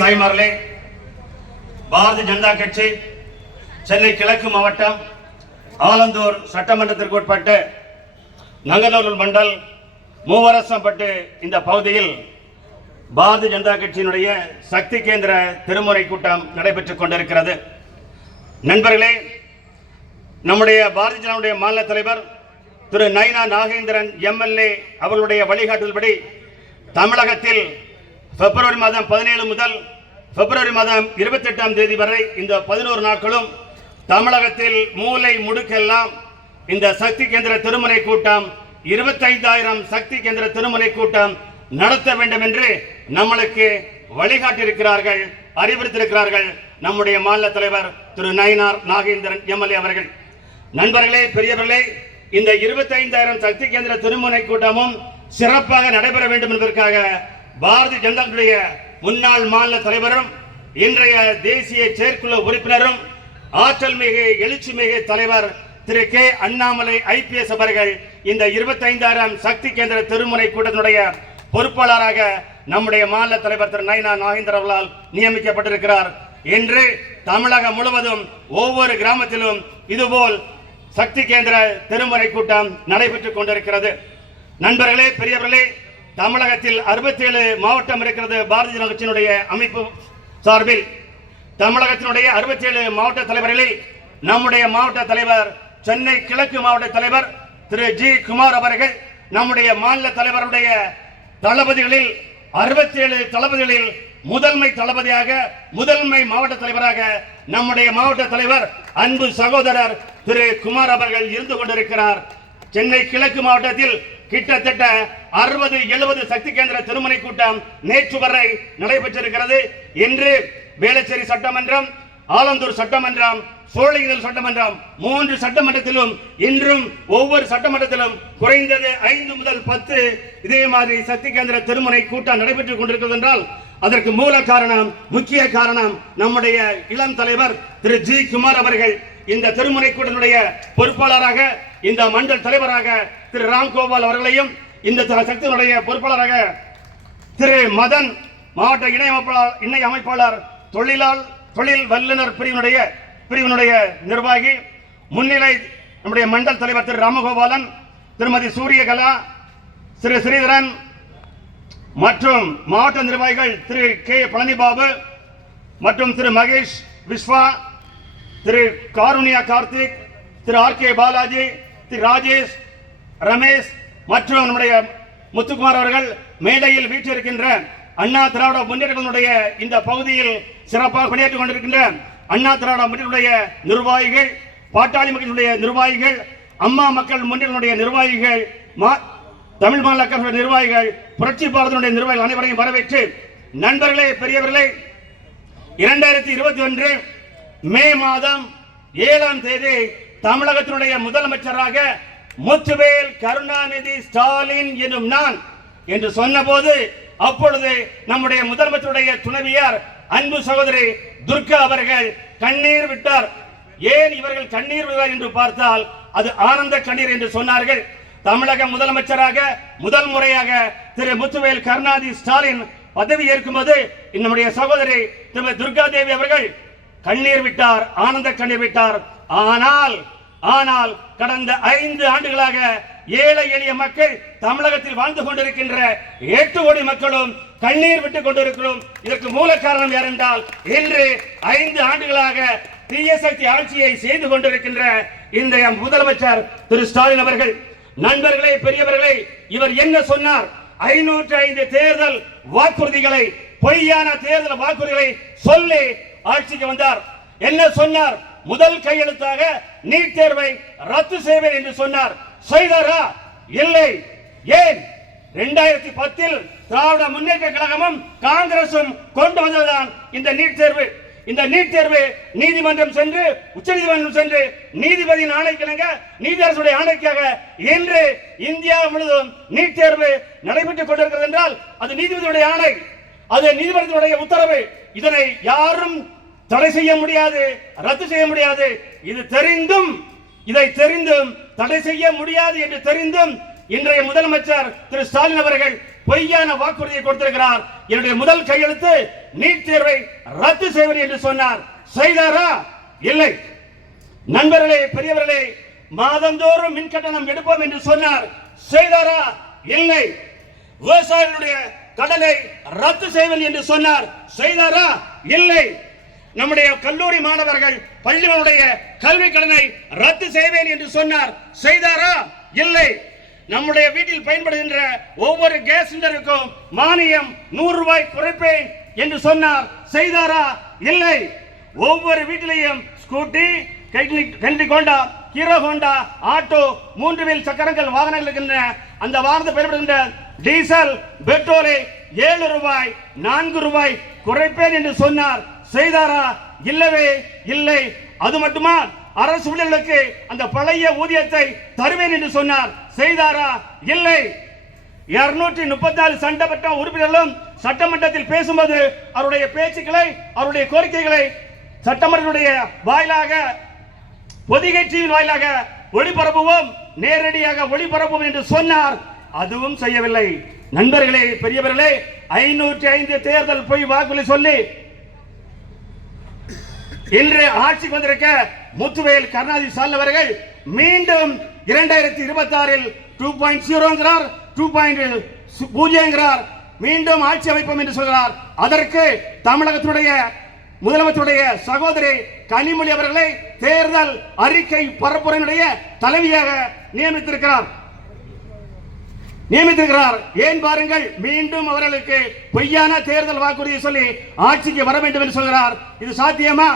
தாய்மார்களே, பாரதிய ஜனதா கட்சி சென்னை கிழக்கு மாவட்டம் ஆலந்தூர் சட்டமன்றத்திற்கு உட்பட்ட நங்கநல்லூர் மண்டல் மூவரசம்பட்டு இந்த பகுதியில் பாரதிய ஜனதா கட்சியினுடைய சக்தி கேந்திர திருமுறை கூட்டம் நடைபெற்றுக் கொண்டிருக்கிறது. நண்பர்களே, நம்முடைய பாரதிய ஜனதாவுடைய மாநில தலைவர் திரு நயினா நாகேந்திரன் எம்எல்ஏ அவர்களுடைய வழிகாட்டுதல்படி தமிழகத்தில் பிப்ரவரி மாதம் 17 முதல் பிப்ரவரி மாதம் 28ஆம் தேதி வரை இந்த 11 நாட்களும் தமிழகத்தில் மூலை முடுக்கெல்லாம் இந்த சக்தி கேந்திர திருமுறை கூட்டம் 25,000 சக்தி கேந்திர திருமுறை கூட்டம் நடத்த வேண்டும் என்று நம்மளுக்கு வழிகாட்டியிருக்கிறார்கள், அறிவுறுத்தியிருக்கிறார்கள் நம்முடைய மாநில தலைவர் திரு நயினார் நாகேந்திரன் எம்எல்ஏ அவர்கள். நண்பர்களே, பெரியவர்களே, இந்த 25,000 சக்தி கேந்திர திருமுறை கூட்டமும் சிறப்பாக நடைபெற வேண்டும் என்பதற்காக பாரதிய ஜனதாவுடைய முன்னாள் மாநில தலைவரும் இன்றைய தேசிய செயற்குழு உறுப்பினரும் ஆற்றல் மிகு எழுச்சி மிகு தலைவர் திரு கே அண்ணாமலை ஐபிஎஸ் அவர்கள் இந்த 25,000 சக்தி கேந்திர திருமுறை கூட்டத்தினுடைய பொறுப்பாளராக நம்முடைய மாநில தலைவர் திரு நயினா நாகேந்திரன் அவர்களால் நியமிக்கப்பட்டிருக்கிறார். இன்று தமிழகம் முழுவதும் ஒவ்வொரு கிராமத்திலும் இதுபோல் சக்தி கேந்திர திருமுறை கூட்டம் நடைபெற்றுக் கொண்டிருக்கிறது. நண்பர்களே, பெரியவர்களே, தமிழகத்தில் 67 மாவட்டம் இருக்கிறது. பாரதிய ஜனதா கட்சியினுடைய அமைப்பு சார்பில் தமிழகத்தினுடைய 67 மாவட்ட தலைவர்களில் நம்முடைய மாவட்ட தலைவர் சென்னை கிழக்கு மாவட்ட தலைவர் திரு ஜி குமார் அவர்கள் நம்முடைய மாநில தலைவருடைய தளபதிகளில் 67 தளபதிகளில் முதன்மை தளபதியாக முதன்மை மாவட்ட தலைவராக நம்முடைய மாவட்ட தலைவர் அன்பு சகோதரர் திரு குமார் அவர்கள் இருந்து கொண்டிருக்கிறார். சென்னை கிழக்கு மாவட்டத்தில் கிட்டத்தட்ட 60-70 சக்தி கேந்திர திருமுறை கூட்டம் நேற்று வரை நடைபெற்றிருக்கிறது. இன்று வேளச்சேரி சட்டமன்றம், ஆலந்தூர் சட்டமன்றம், சோழிங்கநல்லூர் சட்டமன்றம் 3 சட்டமன்றத்திலும் இன்றும் ஒவ்வொரு சட்டமன்றத்திலும் குறைந்தது 5 முதல் 10 இதே மாதிரி சக்தி கேந்திர திருமுறை கூட்டம் நடைபெற்றுக் கொண்டிருக்கிறது என்றால் அதற்கு மூல காரணம், முக்கிய காரணம் நம்முடைய இளம் தலைவர் திரு ஜி குமார் அவர்கள். இந்த திருமுறை கூட்டத்தினுடைய பொறுப்பாளராக இந்த மண்டல் தலைவராக திரு ராம்கோபால் அவர்களையும் இந்த சக்தியினுடைய பொறுப்பாளராக திரு மதன் மாவட்ட இணை அமைப்பாளர் தொழில் வல்லுநர் பிரிவினுடைய நிர்வாகி முன்னிலை நம்முடைய மண்டல் தலைவர் திரு ராமகோபாலன், திருமதி சூரியகலா, திரு ஸ்ரீதரன் மற்றும் மாவட்ட நிர்வாகிகள் திரு கே பழனிபாபு மற்றும் திரு மகேஷ் விஸ்வா, திரு காருண்யா கார்த்திக், திரு ஆர் கே பாலாஜி, திரு ராஜேஷ், ரமேஷ் மற்றும் நம்முடைய முத்துக்குமார் அவர்கள் மேடையில் வீற்றிருக்கின்ற அண்ணா திராவிட முன்னேற்றங்களுடைய இந்த பகுதியில் சிறப்பாக பணியாற்றிக் கொண்டிருக்கின்ற அண்ணா திராவிட முன்னேற்றங்களுடைய நிர்வாகிகள், பாட்டாளி மக்களுடைய நிர்வாகிகள், அம்மா மக்கள் முன்னேற்றங்களுடைய நிர்வாகிகள், தமிழ் மாநில கட்சியுடைய நிர்வாகிகள், புரட்சி பாரதியுடைய நிர்வாகிகள் அனைவரையும் வரவேற்று, நண்பர்களே, பெரியவர்களே, 2021 மே மாதம் 7ஆம் தேதி தமிழகத்தினுடைய முதலமைச்சராக முத்துவேல் கருணாநிதி ஸ்டாலின் எனும் நான் என்று சொன்னபோது அப்பொழுது நம்முடைய முதலமைச்சருடைய துணைவியார் அன்பு சகோதரி துர்கா அவர்கள் கண்ணீர் விட்டார். ஏன் இவர்கள் கண்ணீர் விடுவார் என்று பார்த்தால் அது ஆனந்த கண்ணீர் என்று சொன்னார்கள். தமிழக முதலமைச்சராக முதல் முறையாக திரு முத்துவேல் கருணாநிதி ஸ்டாலின் பதவி ஏற்கும்போது நம்முடைய சகோதரி திருமதி துர்கா தேவி அவர்கள் கண்ணீர் விட்டார், ஆனந்த கண்ணீர் விட்டார். ஆனால் கடந்த 5 ஆண்டுகளாக ஏழை எளிய மக்கள் தமிழகத்தில் வாழ்ந்து கொண்டிருக்கின்ற 8 கோடி மக்களும் கண்ணீர் விட்டுக் கொண்டிருக்கிறோம். இதற்கு மூல காரணம் யார் என்றால் இன்று 5 ஆண்டுகளாக தீய சக்தி ஆட்சியை செய்து கொண்டிருக்கின்ற இந்த முதலமைச்சர் திரு ஸ்டாலின் அவர்கள். நண்பர்களே, பெரியவர்களே, இவர் என்ன சொன்னார்? 505 தேர்தல் வாக்குறுதிகளை, பொய்யான தேர்தல் வாக்குறுதிகளை சொல்லி ஆட்சிக்கு வந்தார். என்ன சொன்னார்? முதல் கையெழுத்தாக நீட் தேர்வை ரத்து செய்வேன் என்று சொன்னார். செய்தாரா? இல்லை. ஏன்? 2010 திராவிட முன்னேற்ற கழகமும் காங்கிரசும் கொண்டு வந்ததுதான் இந்த நீட் தேர்வு. இந்த நீட் தேர்வு நீதிமன்றம் சென்று உச்சநீதிமன்றம் சென்று நீதிபதியின் ஆணைக்கிணங்க நீதியரசுடைய ஆணைக்காக இன்று இந்தியா முழுவதும் நீட் தேர்வு நடைபெற்றுக் கொண்டிருக்கிறது என்றால் அது நீதிபதியுடைய ஆணை, அது நீதிமன்றத்தினுடைய உத்தரவு. இதனை யாரும் தடை செய்ய முடியாது, ரத்து செய்ய முடியாது. இதை தெரிந்தும் தடை செய்ய முடியாது என்று தெரிந்தும் இன்றைய முதலமைச்சர் திரு ஸ்டாலின் அவர்கள் பொய்யான வாக்குறுதியை கொடுத்திருக்கிறார். என்னுடைய முதல் கையெழுத்து நீட் தேர்வை ரத்து செய்வது என்று சொன்னார். செய்தாரா? இல்லை. நண்பர்களே, பெரியவர்களே, மாதந்தோறும் மின் கட்டணம் எடுப்போம் என்று சொன்னார். செய்தாரா? இல்லை. விவசாயிகளுடைய கடனை ரத்து செய்வது என்று சொன்னார். செய்தாரா? இல்லை. நம்முடைய கல்லூரி மாணவர்கள் பள்ளிகளுடைய கல்வி கடனை ரத்து செய்வேன் என்று சொன்னார். செய்தாரா? இல்லை. நம்முடைய வீட்டில் பயன்படுகின்ற ஒவ்வொரு கேஸ் சிலிண்டருக்கும் மானியம் 100 ரூபாய் குறைப்பேன் என்று சொன்னார். செய்தாரா? இல்லை. ஒவ்வொரு வீட்டிலையும் ஸ்கூட்டி, கென்ரி Honda, Hero Honda, auto, 3 wheel சக்கரங்கள் வாகனங்கள் இருக்கின்றன. அந்த வாகனத்தை பயன்படுகின்ற டீசல், பெட்ரோலை 7 ரூபாய் 4 ரூபாய் குறைப்பேன் என்று சொன்னார். செய்தாரா? இல்லவே இல்லை. அது மட்டுமா, அரசு ஊழியர்களுக்கு அந்த பழைய ஊதியத்தை தருவேன் என்று சொன்னார். செய்தாரா? இல்லை. 234 சட்டமன்ற உறுப்பினர்களும் சட்டமன்றத்தில் பேசும்போது அவருடைய பேச்சுக்களை, அவருடைய கோரிக்கைகளை சட்டமன்றத்துடைய வாயிலாக, பொதிகை டிவியின் வாயிலாக ஒளிபரப்புவோம், நேரடியாக ஒளிபரப்புவோம் என்று சொன்னார். அதுவும் செய்யவில்லை. நண்பர்களே, பெரியவர்களே, 505 தேர்தல் போய் வாக்குறுதி சொல்லி இன்று ஆட்சிக்கு வந்திருக்க முத்துவேல் கருணாநிதி ஸ்டாலின் அவர்கள் மீண்டும் 2026 2.0 2.0 மீண்டும் ஆட்சி அமைப்போம் என்று சொல்கிறார். அதற்கு தமிழகத்துடைய முதலமைச்சருடைய சகோதரி கனிமொழி அவர்களை தேர்தல் அறிக்கை பரப்புரையினுடைய தலைவியாக நியமித்திருக்கிறார். ஏன் பாருங்கள், மீண்டும் அவர்களுக்கு பொய்யான தேர்தல் வாக்குறுதியை சொல்லி ஆட்சிக்கு வர வேண்டும் என்று சொல்கிறார். இது சாத்தியமா?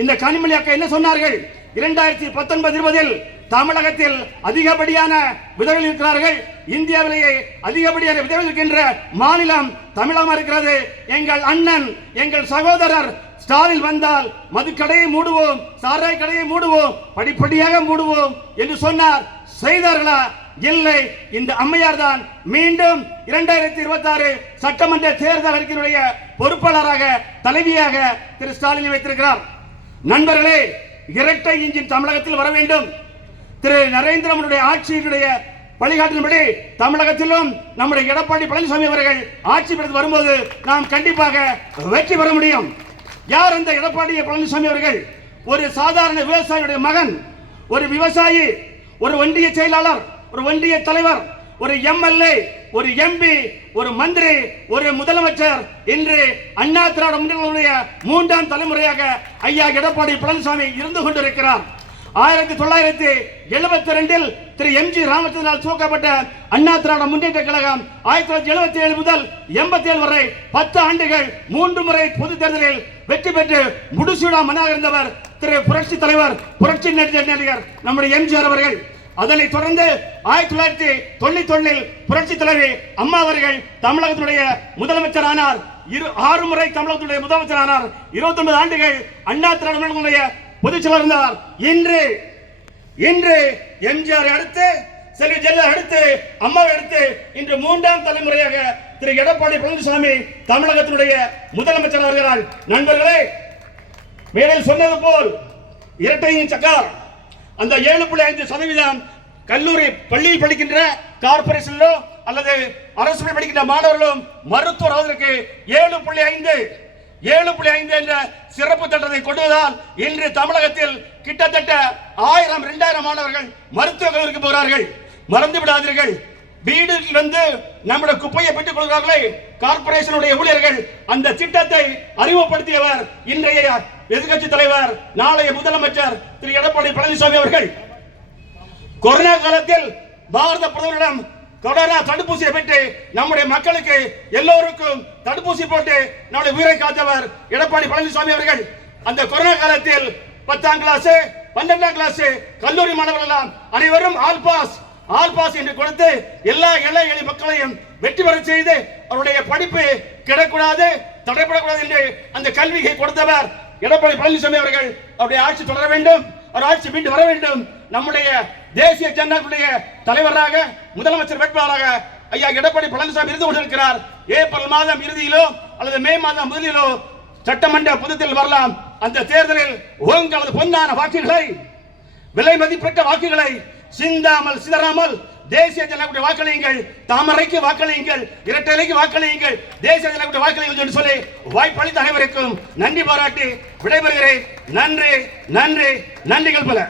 இந்த கனிமொழி அக்கா என்ன சொன்னார்கள்? 2019-20 தமிழகத்தில் அதிகப்படியான விதவைகள் இருக்கிறார்கள். இந்தியாவிலேயே அதிகப்படியான விதவைகள் இருக்கின்ற மாநிலம் தமிழகம் இருக்கிறது. எங்கள் அண்ணன், எங்கள் சகோதரர் ஸ்டாலின் வந்தால் மதுக்கடையை மூடுவோம், சாராய் கடையை மூடுவோம், படிப்படியாக மூடுவோம் என்று சொன்னார். செய்தார்களா? இல்லை. இந்த அம்மையார் தான் மீண்டும் 2026 சட்டமன்ற தேர்தல் அறிக்கையுடைய பொறுப்பாளராக, தலைவியாக திரு ஸ்டாலினை வைத்திருக்கிறார். நண்பர்களே, இரட்டை இன்ஜின் தமிழகத்தில் வர வேண்டும். திரு நரேந்திர மோடியுடைய ஆட்சியினுடைய வழிகாட்டின்படி தமிழகத்திலும் நம்முடைய எடப்பாடி பழனிசாமி அவர்கள் ஆட்சி பெற்று வரும்போது நாம் கண்டிப்பாக வெற்றி பெற முடியும். யார் அந்த எடப்பாடி பழனிசாமி அவர்கள்? ஒரு சாதாரண விவசாயியுடைய மகன், ஒரு விவசாயி, ஒரு ஒன்றிய செயலாளர், ஒரு ஒன்றிய தலைவர், ஒரு எம்எல்ஏ, ஒரு எம்பி, ஒரு மந்திரி, ஒரு முதலமைச்சர். இன்று அண்ணா திராவிட முன்னேற்றத்தினுடைய 3ஆம் தலைமுறையாக ஐயா எடப்பாடி பழனிசாமி இருந்து கொண்டிருக்கிறார். 1972 திரு எம்ஜி ராமச்சந்திரனால் துவக்கப்பட்ட அண்ணா திராவிட முன்னேற்ற கழகம் 1977 முதல் 87 வரை 10 ஆண்டுகள் 3 முறை பொது தேர்தலில் வெற்றி பெற்று முடிசூடா மன்னராக இருந்தவர் திரு புரட்சி தலைவர், புரட்சி நடிகர் நம்முடைய எம்ஜிஆர் அவர்கள். அதனைத் தொடர்ந்து 1991 புரட்சி தலைவி அம்மா அவர்கள் தமிழகத்தினுடைய முதலமைச்சர் ஆனார். 6 முறை தமிழகத்துடைய முதலமைச்சர் ஆனார். 29 ஆண்டுகள் அண்ணா திராவிட முன்னேற்ற பொதுச் செயலாளர் இருந்தார். இன்று எம்ஜிஆர் அடுத்து, செல்வி ஜெயலலிதா அடுத்து, அம்மாவை அடுத்து இன்று 3ஆம் தலைமுறையாக திரு எடப்பாடி பழனிசாமி தமிழகத்தினுடைய முதலமைச்சர் வருகிறார். நண்பர்களே, மேலே சொன்னது போல் இரட்டையின் சக்கார் அந்த 7.5% கல்லூரி பள்ளியில் படிக்கின்ற கார்பரேஷனிலோ அல்லது அரசு படிக்கின்ற மாணவர்களும் மருத்துவர் ஆவதற்கு 7.5 என்ற சிறப்பு திட்டத்தை கொண்டுவதால் இன்று தமிழகத்தில் கிட்டத்தட்ட 1000-2000 மாணவர்கள் மருத்துவ கல்லூரிக்கு போகிறார்கள். மறந்து விடாதீர்கள். வீடுகளில் வந்து நம்முடைய குப்பையை பெற்றுக் கொள்கிறார்களே கார்பரேஷனுடைய ஊழியர்கள், அந்த திட்டத்தை அறிமுகப்படுத்தியவர் இன்றைய எதிர்க்கட்சி தலைவர், நாளைய முதலமைச்சர் திரு எடப்பாடி பழனிசாமி அவர்கள். கொரோனா காலத்தில் பாரத பிரதமரிடம் கொரோனா தடுப்பூசியை பெற்று நம்முடைய மக்களுக்கு எல்லோருக்கும் தடுப்பூசி போட்டு நம்முடைய உயிரை காத்தவர் எடப்பாடி பழனிசாமி அவர்கள். அந்த கொரோனா காலத்தில் 10ஆம் கிளாஸ் 12ஆம் கிளாஸ் கல்லூரி மாணவர்கள் அனைவரும் ஆல் பாஸ் என்று கொடுத்து எல்லா ஏழை எளிய மக்களையும் வெற்றி பெற செய்து அவருடைய படிப்பு கிடக்கூடாது, தடைப்படக்கூடாது என்று அந்த கல்வியை கொடுத்தவர் எடப்பாடி பழனிசாமி அவர்கள். அவருடைய ஆட்சி தொடர வேண்டும், அவர் ஆட்சி மீண்டும் வர வேண்டும். நம்முடைய தேசிய ஜனநாயக தலைவராக, முதலமைச்சர் வேட்பாளராக ஐயா எடப்பாடி பழனிசாமி இருந்து கொண்டிருக்கிறார். ஏப்ரல் மாதம் இறுதியிலோ அல்லது மே மாதம் முதலிலோ சட்டமன்ற பொதுத்தில் வரலாம். அந்த தேர்தலில் உங்களது பொன்னான வாக்குகளை, விலை மதிப்பற்ற வாக்குகளை சிந்தாமல் சிதறாமல் தேசிய ஜனநாயக வாக்களியுங்கள், தாமரைக்கு வாக்களியுங்கள், இரட்டைலைக்கு வாக்களியுங்கள், தேசிய ஜனநாயக வாக்களியுங்கள் என்று சொல்லி வாய்ப்பளித்த அனைவருக்கும் நன்றி பாராட்டி விடைபெறுகிறேன். நன்றி நன்றி நன்றிகள் பல.